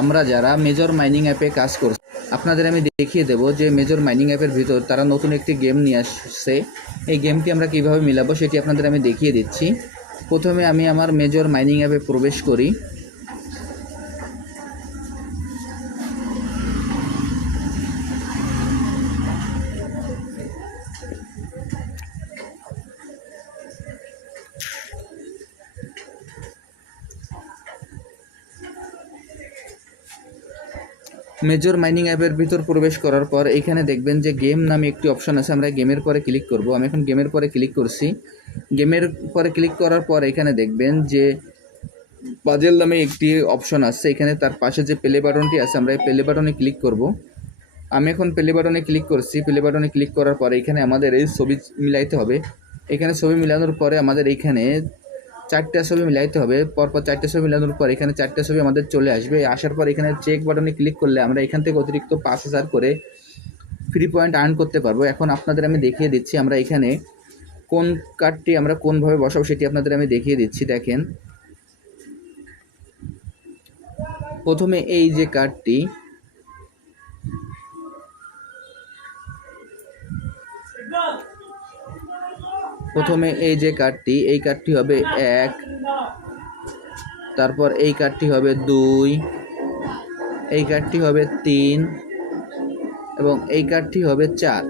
আমরা যারা major mining অ্যাপে কাজ করছি, আপনাদের আমি দেখিয়ে দেবো যে মেজর মাইনিং অ্যাপের ভিতর তারা নতুন একটি গেম নিয়ে আসছে। এই গেমটি আমরা কীভাবে মিলাবো সেটি আপনাদের আমি দেখিয়ে দিচ্ছি। প্রথমে আমি আমার মেজর মাইনিং অ্যাপে প্রবেশ করি। মেজর মাইনিং অ্যাপের ভিতর প্রবেশ করার পর এখানে দেখবেন যে গেম নামে একটি অপশন আছে, আমরা গেমের পরে ক্লিক করব। আমি এখন গেমের পরে ক্লিক করছি। গেমের পরে ক্লিক করার পর এখানে দেখবেন যে পাজেল নামে একটি অপশন আছে, এখানে তার পাশে যে প্লে বাটনটি আছে, আমরা এই প্লে বাটনে ক্লিক করব। আমি এখন প্লে বাটনে ক্লিক করছি। প্লে বাটনে ক্লিক করার পরে এখানে আমাদের এই ছবি মিলাইতে হবে। এখানে ছবি মিলানোর পরে আমাদের এইখানে চারটা ছবি মিলাইতে হবে, পরপর চারটে ছবি মিলানোর পর এখানে চারটে ছবি আমাদের চলে আসবে। আসার পর এখানে চেক বাটনে ক্লিক করলে আমরা এখান থেকে অতিরিক্ত পাঁচ হাজার করে ফ্রি পয়েন্ট আর্ন করতে পারব। এখন আপনাদের আমি দেখিয়ে দিচ্ছি আমরা এখানে কোন কার্ডটি আমরা কোনভাবে বসাবো সেটি আপনাদের আমি দেখিয়ে দিচ্ছি, দেখেন। প্রথমে এই যে কার্ডটি প্রথমে এই যে কার্ডটি এই কার্ডটি হবে এক। তারপর এই কার্ডটি হবে দুই। এই কার্ডটি হবে তিন এবং এই কার্ডটি হবে চার।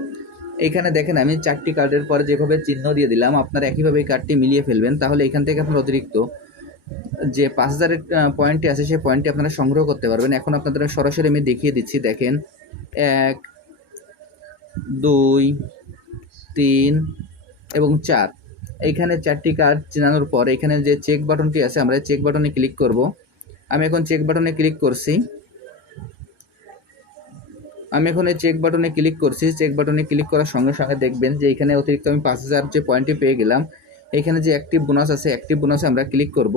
এখানে দেখেন আমি চারটি কার্ডের পরে যেভাবে চিহ্ন দিয়ে দিলাম আপনারা একইভাবে এই কার্ডটি মিলিয়ে ফেলবেন তাহলে এখান থেকে আপনার অতিরিক্ত যে পাঁচ হাজারের পয়েন্টটি আছে সেই পয়েন্টটি আপনারা সংগ্রহ করতে পারবেন। এখন আপনাদের সরাসরি আমি দেখিয়ে দিচ্ছি দেখেন। এক দুই তিন এবং চার। এইখানে চারটি কার্ড চেনানোর পর এখানে যে চেক বাটনটি আছে, আমরা চেক বাটনে ক্লিক করব। আমি এখন চেক বাটনে ক্লিক করছি। আমি এখন এই চেক বাটনে ক্লিক করছি। চেক বাটনে ক্লিক করার সঙ্গে সঙ্গে দেখবেন যে এখানে অতিরিক্ত আমি পাঁচ হাজার যে পয়েন্টটি পেয়ে গেলাম এখানে যে অ্যাক্টিভ বোনাস আছে অ্যাক্টিভ বোনাসে আমরা ক্লিক করব।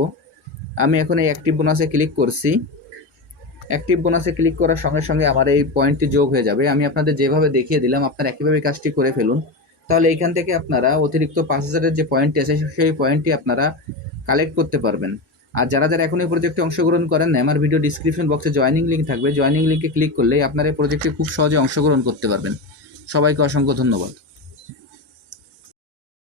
আমি এখন এই অ্যাক্টিভ বোনাসে ক্লিক করছি। অ্যাক্টিভ বোনাসে ক্লিক করার সঙ্গে সঙ্গে আমার এই পয়েন্টটি যোগ হয়ে যাবে। আমি আপনাদের যেভাবে দেখিয়ে দিলাম, আপনারা একইভাবে কাজটি করে ফেলুন। তাহলে এখান থেকে আপনারা অতিরিক্ত পাঁচ হাজারের যে পয়েন্টটি আছে, সেই পয়েন্টটি আপনারা কালেক্ট করতে পারবেন। আর যারা যারা এখন এই প্রজেক্টে অংশগ্রহণ করেন না আমার ভিডিও ডিসক্রিপশন বক্সে জয়নিং লিঙ্ক থাকবে। জয়নিং লিঙ্কে ক্লিক করলেই আপনারা এই প্রজেক্টে খুব সহজে অংশগ্রহণ করতে পারবেন। সবাইকে অসংখ্য ধন্যবাদ।